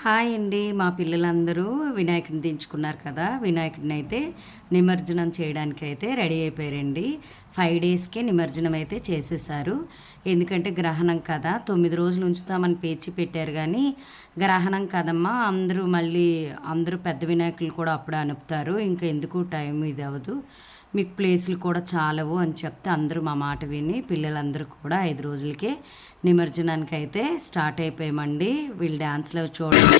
Hi అండి. మా పిల్లలందరూ వినాయకుడిని దించుకున్నారు కదా! వినాయకుడిని అయితే నిమజ్జనం చేయడానికైతే రెడీ అయిపోయారండి. 5 డేస్‌కే నిమజ్జనం అయితే చేసేసారు. ఎందుకంటే గ్రహణం కదా! 9 రోజులు ఉంచుతామని పేర్చి పెట్టారు గానీ, గ్రహణం కదమ్మా! అందరూ పెద్ద వినాయకులు కూడా అప్పుడే అనుపుతారు. ఇంక ఎందుకు టైం ఇది అవ్వదు. మీకు ప్లేసులు కూడా చాలవు అని చెప్తే అందరూ మా మాట విని పిల్లలందరూ కూడా 5 రోజులకే నిమజ్జనానికి అయితే స్టార్ట్ అయిపోయామండి. వీళ్ళు డ్యాన్స్‌లు అవి చూడండి.